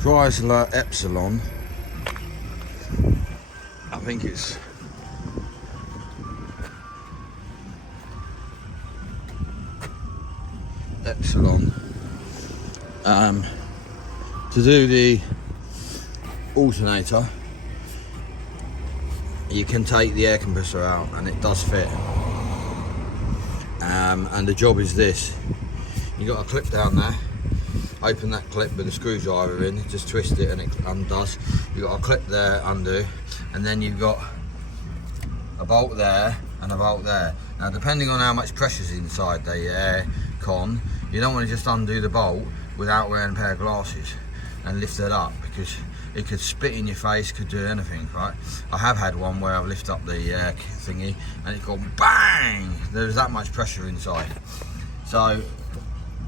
Chrysler Ypsilon. I think it's Ypsilon. To do the alternator, you can take the air compressor out and it does fit. And the job is this: you got a clip down there, open that clip with a screwdriver in, just twist it and it undoes. You got a clip there, undo, and then you've got a bolt there and a bolt there. Now, depending on how much pressure's inside the air con, you don't want to just undo the bolt without wearing a pair of glasses and lift it up, because it could spit in your face, could do anything, right? I have had one where I've lifted up the thingy and it's gone bang! There's that much pressure inside. So,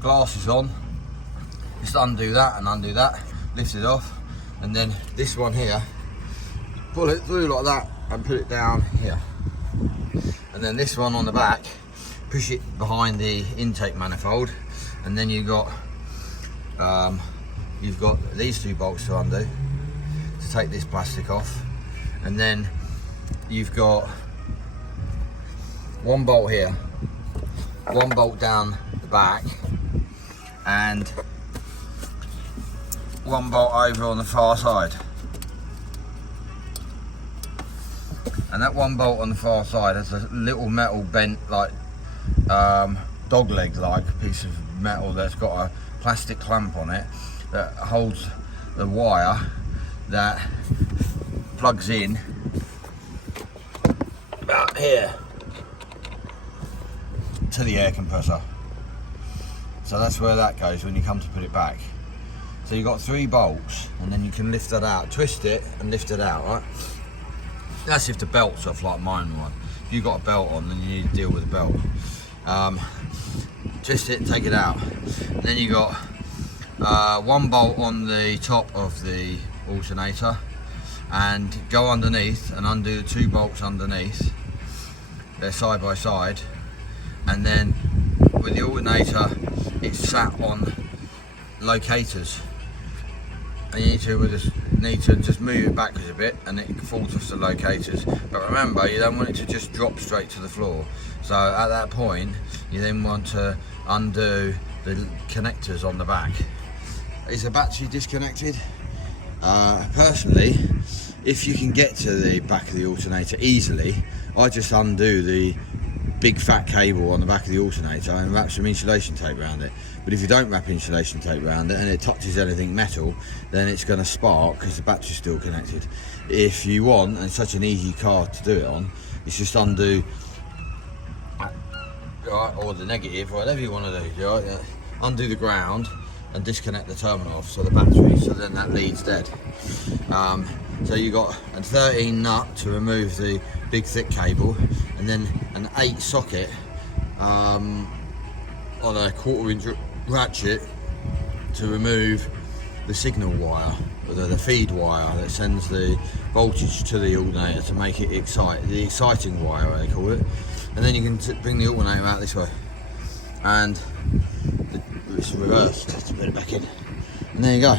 glasses on, just undo that and undo that, lift it off, and then this one here, pull it through like that and put it down here. And then this one on the back, push it behind the intake manifold, and then you've got these two bolts to undo to take this plastic off, and then you've got one bolt here, one bolt down the back, and one bolt over on the far side. And that one bolt on the far side has a little metal bent, like dog leg like piece of metal that's got a plastic clamp on it that holds the wire that plugs in about here to the air compressor. So that's where that goes when you come to put it back. So you've got 3 bolts, and then you can lift that out, twist it and lift it out, right? That's if the belt's off, like mine one. If you've got a belt on, then you need to deal with the belt. Twist it, take it out. And then you got one bolt on the top of the alternator, and go underneath and undo the 2 bolts underneath. They're side by side, and then with the alternator, it's sat on locators, and you need to just move it backwards a bit and it falls off the locators. But remember, you don't want it to just drop straight to the floor. So at that point, you then want to undo the connectors on the back. Is the battery disconnected? Personally, if you can get to the back of the alternator easily, I just undo the big fat cable on the back of the alternator and wrap some insulation tape around it. But if you don't wrap insulation tape around it and it touches anything metal, then it's going to spark because the battery's still connected. If you want, and it's such an easy car to do it on, it's just undo, right, or the negative, whatever you want to do, right? Undo the ground and disconnect the terminal off, so the battery, so then that lead's dead. So you got a 13 nut to remove the big thick cable, and then an 8 socket on a 1/4 inch ratchet to remove the signal wire, or the feed wire that sends the voltage to the alternator to make it excite, the exciting wire they call it. And then you can bring the alternator out this way, and it's reversed to put it back in, and there you go.